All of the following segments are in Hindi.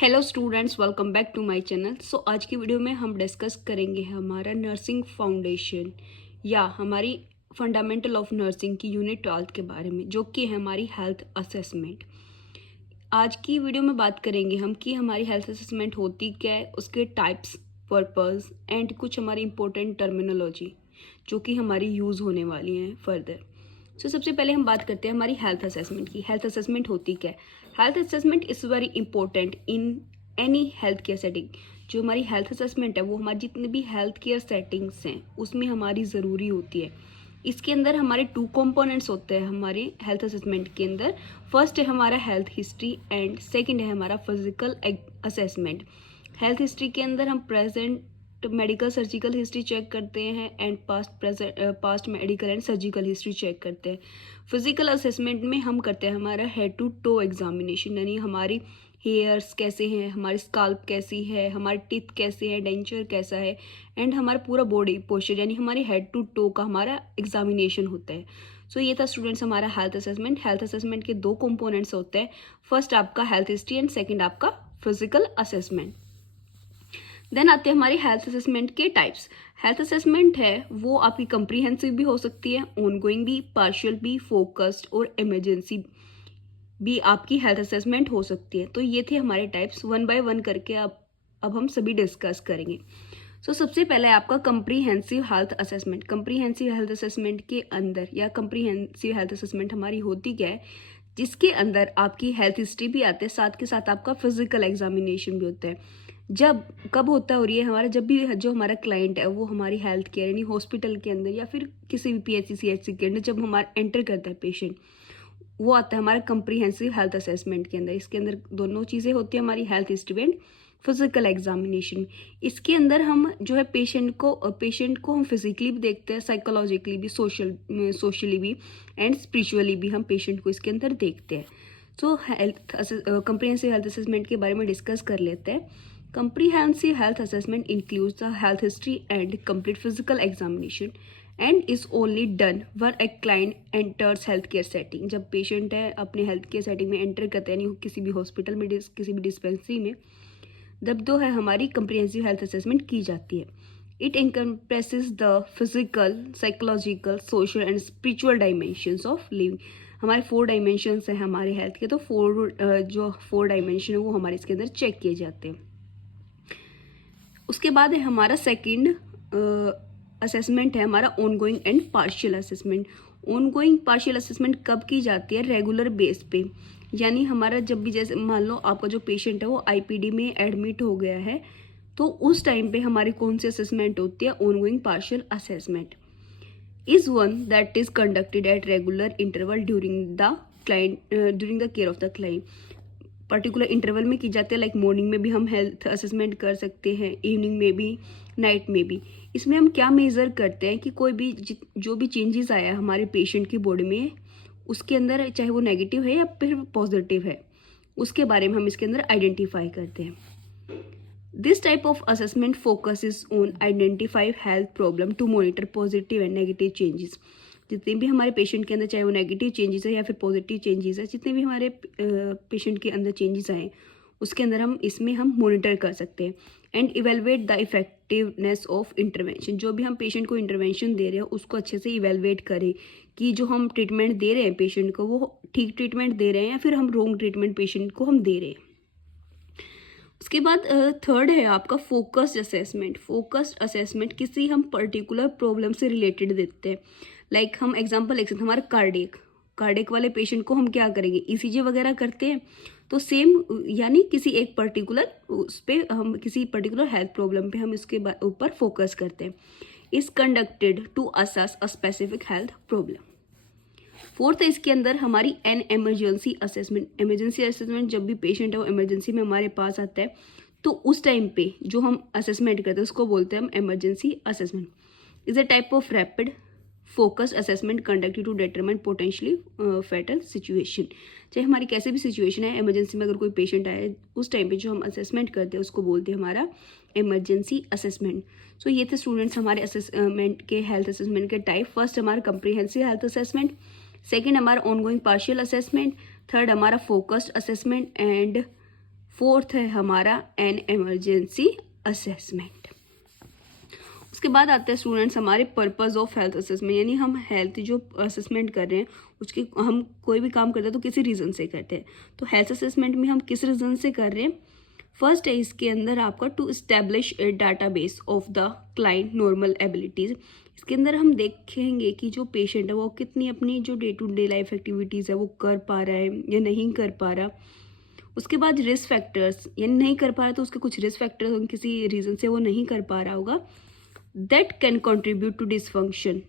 Hello students, welcome back to my channel. आज की वीडियो में हम डिस्कस करेंगे हमारा नर्सिंग फाउंडेशन या हमारी फंडामेंटल ऑफ नर्सिंग की यूनिट 12 के बारे में, जो कि है हमारी हेल्थ असेसमेंट। आज की वीडियो में बात करेंगे हम कि हमारी हेल्थ असेसमेंट होती क्या है, उसके टाइप्स, पर्पस एंड कुछ हमारी इंपॉर्टेंट टर्मिनोलॉजी जो कि हमारी यूज़ होने वाली हैं फर्दर। सबसे पहले हम बात करते हैं हमारी हेल्थ असेसमेंट की। हेल्थ असेसमेंट होती क्या है? Health assessment is very important in any health care setting. जो हमारी हेल्थ असेसमेंट है वो हमारी जितने भी हेल्थ केयर सेटिंग्स हैं उसमें हमारी ज़रूरी होती है। इसके अंदर हमारे 2 कंपोनेंट्स होते हैं हमारे हेल्थ असेसमेंट के अंदर। फर्स्ट है हमारा हेल्थ हिस्ट्री एंड सेकंड है हमारा फिजिकल असेसमेंट। हेल्थ हिस्ट्री के अंदर हम present medical surgical history check करते हैं and past medical and surgical history check करते हैं। फिजिकल असेसमेंट में हम करते हैं हमारा हेड टू टो एग्जामिनेशन, यानी हमारी हेयर्स कैसे हैं, हमारी स्काल्प कैसी है, हमारे टीथ कैसे हैं, डेंचर कैसा है एंड हमारा पूरा बॉडी पोस्चर यानी हमारी हेड टू टो का हमारा एग्जामिनेशन होता है। ये था स्टूडेंट्स हमारा हेल्थ असेसमेंट। हेल्थ असेसमेंट के 2 कंपोनेंट्स होते हैं, फर्स्ट आपका हेल्थ हिस्ट्री एंड सेकेंड आपका फिजिकल असेसमेंट। देन आते हैं हमारी हेल्थ असेसमेंट के टाइप्स। हेल्थ असेसमेंट है वो आपकी कंप्रीहेंसिव भी हो सकती है, ऑनगोइंग भी, पार्शियल भी, फोकस्ड और इमरजेंसी भी आपकी हेल्थ असेसमेंट हो सकती है। तो ये थे हमारे टाइप्स, वन बाय वन करके अब हम सभी डिस्कस करेंगे। सबसे पहले आपका comprehensive health assessment. Comprehensive health assessment के अंदर या कंप्रीहेंसिव हेल्थ असेसमेंट हमारी होती क्या है, जिसके अंदर आपकी हेल्थ हिस्ट्री भी आते हैं, साथ के साथ आपका फिजिकल एग्जामिनेशन भी होता है। जब कब होता है और ये हमारा जब भी जो हमारा क्लाइंट है वो हमारी हेल्थ केयर यानी हॉस्पिटल के अंदर या फिर किसी भी पीएचसी सीएचसी के अंदर जब हमारा एंटर करता है पेशेंट, वो आता है हमारा कंप्रीहेंसिव हेल्थ असेसमेंट के अंदर। इसके अंदर दोनों चीज़ें होती हैं, हमारी health history and physical examination. इसके अंदर हम जो है पेशेंट को हम फिजिकली भी देखते हैं, साइकोलॉजिकली भी, सोशली भी एंड स्पिरिचुअली भी हम पेशेंट को इसके अंदर देखते हैं। कंप्रीहेंसिव हेल्थ असेसमेंट के बारे में डिस्कस कर लेते हैं। Comprehensive health assessment includes the health history and complete physical examination and is only done when a client enters healthcare setting। जब पेशेंट है अपने हेल्थ केयर सेटिंग में एंटर करते हैं, यानी किसी भी हॉस्पिटल में किसी भी डिस्पेंसरी में, तब जो है हमारी कंप्रीहेंसिव हेल्थ असेसमेंट की जाती है। It encompasses the physical, psychological, social and spiritual dimensions of living. हमारे 4 डायमेंशंस हैं हमारे हेल्थ के, तो 4 डायमेंशन है वो हमारे इसके अंदर चेक किए जाते हैं। उसके बाद है हमारा सेकंड असेसमेंट है हमारा ongoing and partial assessment. Ongoing partial assessment कब की जाती है? रेगुलर बेस पे, यानी हमारा जब भी, जैसे मान लो आपका जो पेशेंट है वो आईपीडी में एडमिट हो गया है, तो उस टाइम पे हमारी कौन सी असेसमेंट होती है? Ongoing partial assessment is one that is conducted at regular interval during the care of the client. Particular interval में की जाती है, लाइक मॉर्निंग में भी हम हेल्थ असेसमेंट कर सकते हैं, इवनिंग में भी, नाइट में भी। इसमें हम क्या मेज़र करते हैं कि कोई भी जो भी चेंजेस आया हमारे पेशेंट की बॉडी में, उसके अंदर चाहे वो नेगेटिव है या फिर पॉजिटिव है, उसके बारे में हम इसके अंदर आइडेंटिफाई करते हैं। This type of assessment focuses on identify health problem to monitor positive and negative changes. जितने भी हमारे पेशेंट के अंदर, चाहे वो नेगेटिव चेंजेस है या फिर पॉजिटिव चेंजेस है, जितने भी हमारे पेशेंट के अंदर चेंजेस आए, उसके अंदर हम मॉनिटर कर सकते हैं and evaluate the effectiveness of intervention. जो भी हम पेशेंट को इंटरवेंशन दे रहे हैं उसको अच्छे से इवेलुएट करें कि जो हम ट्रीटमेंट दे रहे हैं पेशेंट को वो ठीक ट्रीटमेंट दे रहे हैं या फिर हम रॉन्ग ट्रीटमेंट पेशेंट को हम दे रहे हैं। उसके बाद थर्ड है आपका फोकस्ड असेसमेंट। फोकस्ड असेसमेंट किसी हम पर्टिकुलर प्रॉब्लम से रिलेटेड देते हैं, लाइक हम एग्जांपल ले सकते हैं हमारा कार्डियक वाले पेशेंट को हम क्या करेंगे? ईसीजी वगैरह करते हैं, तो सेम यानी किसी एक पर्टिकुलर उस पर हम किसी पर्टिकुलर हेल्थ प्रॉब्लम पे हम इसके ऊपर फोकस करते हैं। Is conducted to assess a specific health problem. Fourth है इसके अंदर हमारी an emergency assessment. Emergency assessment जब भी पेशेंट है वो इमरजेंसी में हमारे पास आता है, तो उस टाइम पे जो हम असेसमेंट करते हैं उसको बोलते हैं हम emergency assessment. Is a type of rapid focus assessment conducted to determine potentially fatal situation. चाहे हमारी कैसे भी सिचुएशन है, इमरजेंसी में अगर कोई पेशेंट आए, उस टाइम पे जो हम असेसमेंट करते हैं उसको बोलते हैं हमारा इमरजेंसी असेसमेंट। ये थे स्टूडेंट्स हमारे असेसमेंट के, हेल्थ असेसमेंट के टाइप। फर्स्ट हमारा कंप्रीहेंसिव हेल्थ असेसमेंट, सेकेंड हमारा ऑनगोइंग पार्शियल असेसमेंट, थर्ड हमारा फोकस्ड असेसमेंट एंड फोर्थ है हमारा एन इमरजेंसी असेसमेंट। उसके बाद आते हैं स्टूडेंट्स हमारे पर्पस ऑफ हेल्थ असेसमेंट, यानी हम हेल्थ जो असेसमेंट कर रहे हैं उसकी, हम कोई भी काम करते हैं तो किसी रीज़न से करते हैं, तो हेल्थ असेसमेंट में हम किस रीज़न से कर रहे हैं। फर्स्ट है इसके अंदर आपका to establish a database of the client normal abilities. इसके अंदर हम देखेंगे कि जो पेशेंट है वो कितनी अपनी जो day to day life activities है वो कर पा रहा है या नहीं कर पा रहा। उसके बाद रिस्क फैक्टर्स, यानी नहीं कर पा रहा तो उसके कुछ रिस्क फैक्टर्स होंगे, किसी रीज़न से वो नहीं कर पा रहा होगा। That can contribute to dysfunction,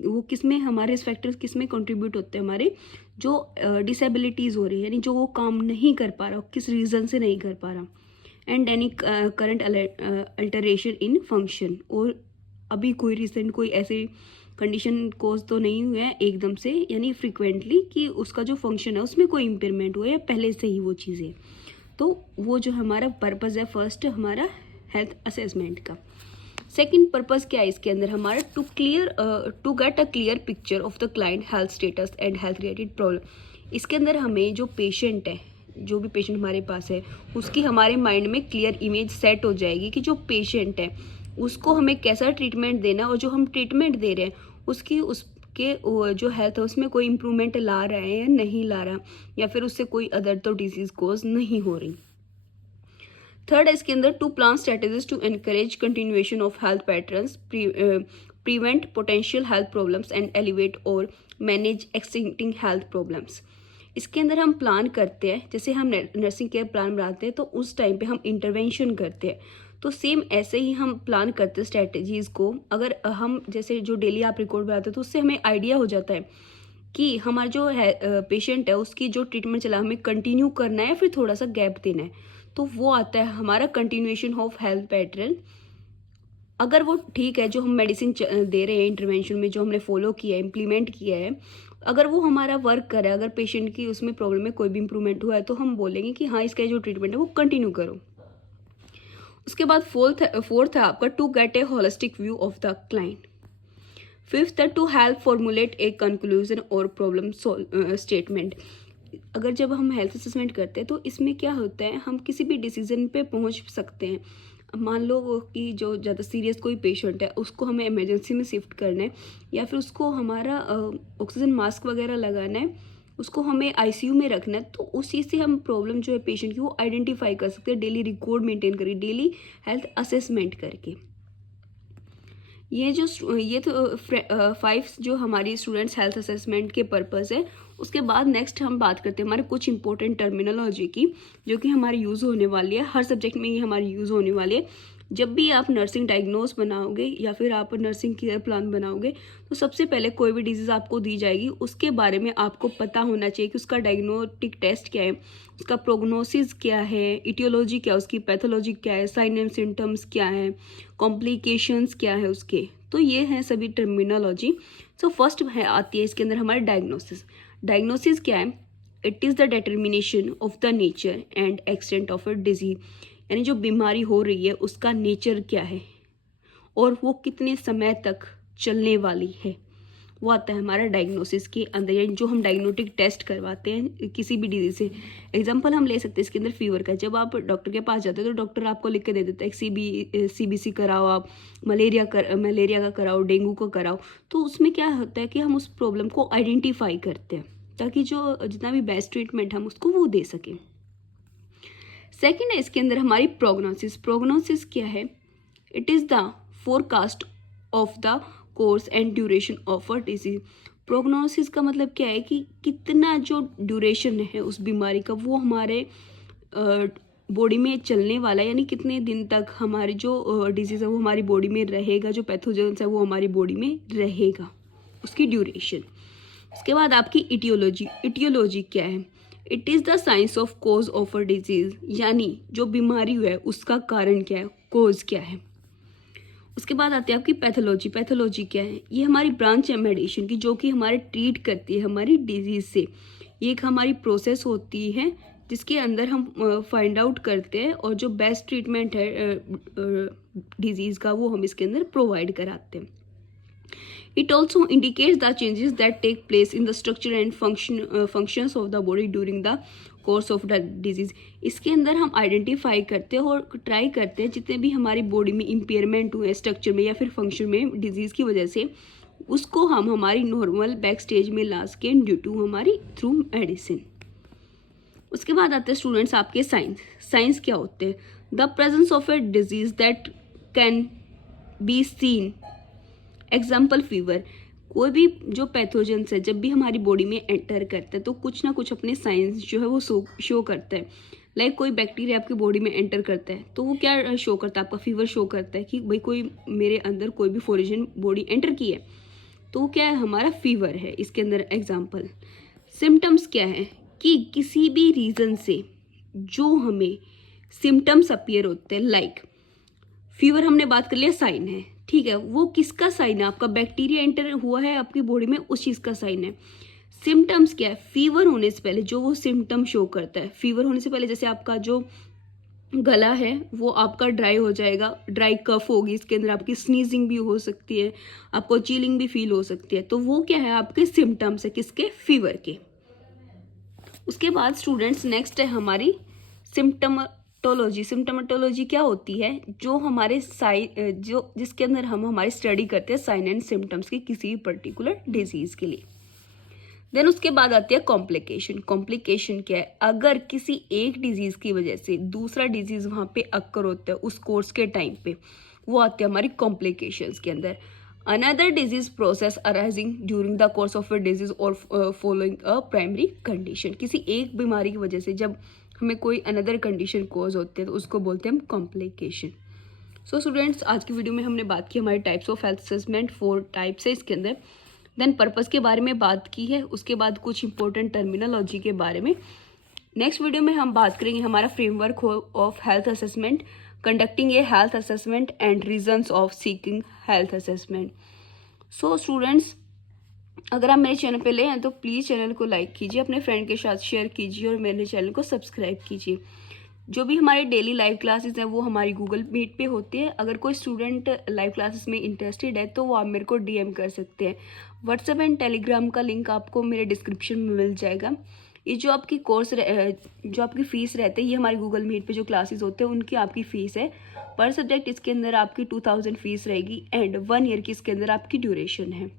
वो किस में हमारे रिस्क फैक्टर्स किस में कंट्रीब्यूट होते हैं, हमारे जो डिसेबिलिटीज़ हो रही है, यानी जो वो काम नहीं कर पा रहा, किस रीज़न से नहीं कर पा रहा। And any current alteration in function, और अभी कोई रिसेंट कोई ऐसे कंडीशन कोज तो नहीं हुआ है एकदम से, यानी फ्रिक्वेंटली, कि उसका जो फंक्शन है उसमें कोई इम्पेयरमेंट हुआ है या पहले से ही वो चीज़ें। तो वो जो हमारा पर्पज़ है फर्स्ट हमारा हेल्थ असेसमेंट का। सेकेंड पर्पज़ क्या है इसके अंदर हमारा, to get a clear picture of the client health status and health related problem. इसके अंदर हमें जो पेशेंट है, जो भी पेशेंट हमारे पास है, उसकी हमारे माइंड में क्लियर इमेज सेट हो जाएगी कि जो पेशेंट है उसको हमें कैसा ट्रीटमेंट देना, और जो हम ट्रीटमेंट दे रहे हैं उसके जो हेल्थ है उसमें कोई इम्प्रूवमेंट ला रहा है या नहीं ला रहा, या फिर उससे कोई अदर तो डिजीज़ कोज नहीं हो रही। थर्ड है इसके अंदर to plan strategies to encourage continuation of health patterns, prevent potential health problems and elevate और मैनेज एक्सटिंक्टिंग हेल्थ प्रॉब्लम्स। इसके अंदर हम प्लान करते हैं, जैसे हम नर्सिंग केयर प्लान बनाते हैं तो उस टाइम पे हम इंटरवेंशन करते हैं, तो सेम ऐसे ही हम प्लान करते हैं स्ट्रेटजीज़ को। अगर हम जैसे जो डेली आप रिकॉर्ड बनाते हैं तो उससे हमें आइडिया हो जाता है कि हमारा जो है पेशेंट है उसकी जो ट्रीटमेंट चला हमें कंटिन्यू करना है या फिर थोड़ा सा गैप देना है, तो वो आता है हमारा कंटिन्यूएशन ऑफ हेल्थ पैटर्न। अगर वो ठीक है, जो हम मेडिसिन दे रहे हैं इंटरवेंशन में जो हमने फॉलो किया है, इम्प्लीमेंट किया है, अगर वो हमारा वर्क करे, अगर पेशेंट की उसमें प्रॉब्लम में कोई भी इंप्रूवमेंट हुआ है तो हम बोलेंगे कि हाँ इसका जो ट्रीटमेंट है वो कंटिन्यू करो। उसके बाद फोर्थ है आपका to get a holistic view of the client. Fifth है to help formulate a conclusion और प्रॉब्लम स्टेटमेंट। अगर जब हम हेल्थ असेसमेंट करते हैं तो इसमें क्या होता है, हम किसी भी डिसीजन पे पहुंच सकते हैं। मान लो कि जो ज़्यादा सीरियस कोई पेशेंट है उसको हमें इमरजेंसी में शिफ्ट करना है, या फिर उसको हमारा ऑक्सीजन मास्क वगैरह लगाना है, उसको हमें आईसीयू में रखना है, तो उस चीज़ से हम प्रॉब्लम जो है पेशेंट की वो आइडेंटिफाई कर सकते हैं डेली रिकॉर्ड मेंटेन करके, डेली हेल्थ असेसमेंट करके। ये तो 5 जो हमारी स्टूडेंट्स हेल्थ असेसमेंट के पर्पज़ है। उसके बाद नेक्स्ट हम बात करते हैं हमारे कुछ इंपॉर्टेंट टर्मिनोलॉजी की, जो कि हमारी यूज़ होने वाली है, हर सब्जेक्ट में ये हमारी यूज़ होने वाली है। जब भी आप नर्सिंग डायग्नोस बनाओगे या फिर आप नर्सिंग केयर प्लान बनाओगे तो सबसे पहले कोई भी डिजीज़ आपको दी जाएगी, उसके बारे में आपको पता होना चाहिए कि उसका डायग्नोस्टिक टेस्ट क्या है, उसका प्रोग्नोसिस क्या है, इटियोलॉजी क्या है, उसकी पैथोलॉजी क्या है, साइन एंड सिम्टम्स क्या है, कॉम्प्लिकेशंस क्या है उसके। तो ये हैं सभी टर्मिनोलॉजी। सो फर्स्ट है आती है इसके अंदर हमारे डायग्नोसिस। डायग्नोसिस क्या है, it is the determination of the nature and extent of a disease, यानी जो बीमारी हो रही है उसका नेचर क्या है और वो कितने समय तक चलने वाली है, वो आता है हमारा डायग्नोसिस के अंदर, यानी जो हम डायग्नोस्टिक टेस्ट करवाते हैं किसी भी डिजीज से। एग्जांपल हम ले सकते हैं इसके अंदर फीवर का। जब आप डॉक्टर के पास जाते हो तो डॉक्टर आपको लिख के दे देता है CBC कराओ, आप मलेरिया का कराओ, डेंगू को कराओ। तो उसमें क्या होता है कि हम उस प्रॉब्लम को आइडेंटिफाई करते हैं ताकि जो जितना भी बेस्ट ट्रीटमेंट हम उसको वो दे सकें। सेकेंड है इसके अंदर हमारी प्रोग्नोसिस। प्रोग्नोसिस क्या है, it is the forecast of the course and duration of a disease. Prognosis का मतलब क्या है कि कितना जो ड्यूरेशन है उस बीमारी का वो हमारे बॉडी में चलने वाला है, यानी कितने दिन तक हमारी जो डिजीज़ है वो हमारी बॉडी में रहेगा, जो पैथोजेंस है वो हमारी बॉडी में रहेगा, उसकी ड्यूरेशन। उसके बाद आपकी इटियोलॉजी। इटियोलॉजी क्या है, it is the science of cause of a disease, यानी जो बीमारी है उसका कारण क्या है, कोज क्या है। उसके बाद आती है आपकी पैथोलॉजी। पैथोलॉजी क्या है, ये हमारी ब्रांच है मेडिसिन की जो कि हमारे ट्रीट करती है हमारी डिजीज़ से। ये एक हमारी प्रोसेस होती है जिसके अंदर हम फाइंड आउट करते हैं और जो बेस्ट ट्रीटमेंट है डिजीज़ का वो हम इसके अंदर प्रोवाइड कराते हैं। It also indicates the changes that take place in the structure and functions of the body during the course of disease. इसके अंदर हम आइडेंटिफाई करते हैं और ट्राई करते हैं जितने भी हमारी बॉडी में इम्पेयरमेंट हुए स्ट्रक्चर में या फिर फंक्शन में डिजीज़ की वजह से, उसको हम हमारी नॉर्मल बैक स्टेज में ला सकें ड्यू टू हमारी थ्रू मेडिसिन। उसके बाद आते हैं स्टूडेंट्स आपके साइंस। साइंस क्या होते हैं? The presence of a disease that can be seen. Example fever. कोई भी जो पैथोजेंस है जब भी हमारी बॉडी में एंटर करता है तो कुछ ना कुछ अपने साइंस जो है वो शो करता है। लाइक कोई बैक्टीरिया आपकी बॉडी में एंटर करता है तो वो क्या शो करता है? आपका फीवर शो करता है कि भाई कोई मेरे अंदर कोई भी फॉरेन बॉडी एंटर की है, तो क्या है? हमारा फीवर है इसके अंदर एग्जाम्पल। सिम्टम्स क्या है? कि किसी भी रीज़न से जो हमें सिम्टम्स अपीयर होते हैं, लाइक फीवर हमने बात कर लिया, साइन है, ठीक है, वो किसका साइन है? आपका बैक्टीरिया एंटर हुआ है आपकी बॉडी में, उस चीज़ का साइन है। सिम्टम्स क्या है? फीवर होने से पहले जो वो सिम्टम शो करता है, फीवर होने से पहले जैसे आपका जो गला है वो आपका ड्राई हो जाएगा, ड्राई कफ होगी, इसके अंदर आपकी स्नीजिंग भी हो सकती है, आपको चिलिंग भी फील हो सकती है, तो वो क्या है? आपके सिम्टम्स है, किसके? फीवर के। उसके बाद स्टूडेंट्स नेक्स्ट है हमारी सिम्टमेटोलॉजी। सिम्टमेटोलॉजी क्या होती है? जो हमारे जो जिसके अंदर हम हमारी स्टडी करते हैं साइन एंड सिम्टम्स की किसी भी पर्टिकुलर डिजीज के लिए। देन उसके बाद आती है कॉम्प्लिकेशन। कॉम्प्लिकेशन क्या है? अगर किसी एक डिजीज की वजह से दूसरा डिजीज वहां पे अक्कर होता है उस कोर्स के टाइम पे, वो आती है हमारी कॉम्प्लिकेशंस के अंदर। Another disease process arising during the course of a disease और फॉलोइंग अ प्राइमरी कंडीशन। किसी एक बीमारी की वजह से जब हमें कोई अनदर कंडीशन कोज होती है तो उसको बोलते हैं हम कॉम्प्लिकेशन। सो स्टूडेंट्स, आज की वीडियो में हमने बात की हमारे types of health assessment, 4 types है इसके अंदर। देन पर्पस के बारे में बात की है, उसके बाद कुछ इंपॉर्टेंट टर्मिनोलॉजी के बारे में। नेक्स्ट वीडियो में हम बात करेंगे हमारा framework of health assessment, conducting A health assessment and reasons of seeking health assessment. So students, अगर आप मेरे चैनल पे ले हैं तो प्लीज़ चैनल को लाइक कीजिए, अपने फ्रेंड के साथ शेयर कीजिए और मेरे चैनल को सब्सक्राइब कीजिए। जो भी हमारे डेली लाइव क्लासेस हैं वो हमारी गूगल मीट पे होती है। अगर कोई स्टूडेंट लाइव क्लासेस में इंटरेस्टेड है तो वो आप मेरे को डीएम कर सकते हैं। व्हाट्सएप एंड टेलीग्राम का लिंक आपको मेरे डिस्क्रिप्शन में मिल जाएगा। ये जो आपकी जो आपकी फ़ीस रहती है, ये हमारे गूगल मीट पे जो क्लासेस होते हैं उनकी आपकी फ़ीस है। पर सब्जेक्ट इसके अंदर आपकी 2000 फीस रहेगी एंड 1 ईयर की इसके अंदर आपकी ड्यूरेशन है।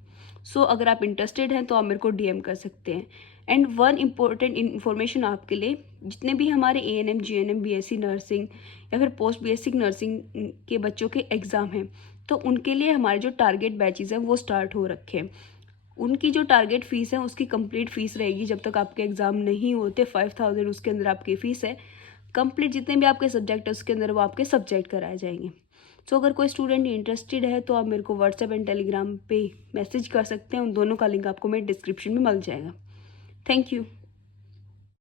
सो अगर आप इंटरेस्टेड हैं तो आप मेरे को डीएम कर सकते हैं। एंड वन इम्पोर्टेंट इन्फॉर्मेशन आपके लिए, जितने भी हमारे एएनएम, जीएनएम, बीएससी नर्सिंग या फिर पोस्ट बेसिक नर्सिंग के बच्चों के एग्ज़ाम हैं तो उनके लिए हमारे जो टारगेट बैचेज़ हैं वो स्टार्ट हो रखे हैं। उनकी जो टारगेट फ़ीस है उसकी कंप्लीट फ़ीस रहेगी जब तक आपके एग्ज़ाम नहीं होते, 5000 उसके अंदर आपकी फ़ीस है। कंप्लीट जितने भी आपके सब्जेक्ट है उसके अंदर वो आपके सब्जेक्ट कराए जाएंगे। सो अगर कोई स्टूडेंट इंटरेस्टेड है तो आप मेरे को व्हाट्सएप एंड टेलीग्राम पे मैसेज कर सकते हैं। उन दोनों का लिंक आपको मेरे डिस्क्रिप्शन में मिल जाएगा। Thank you.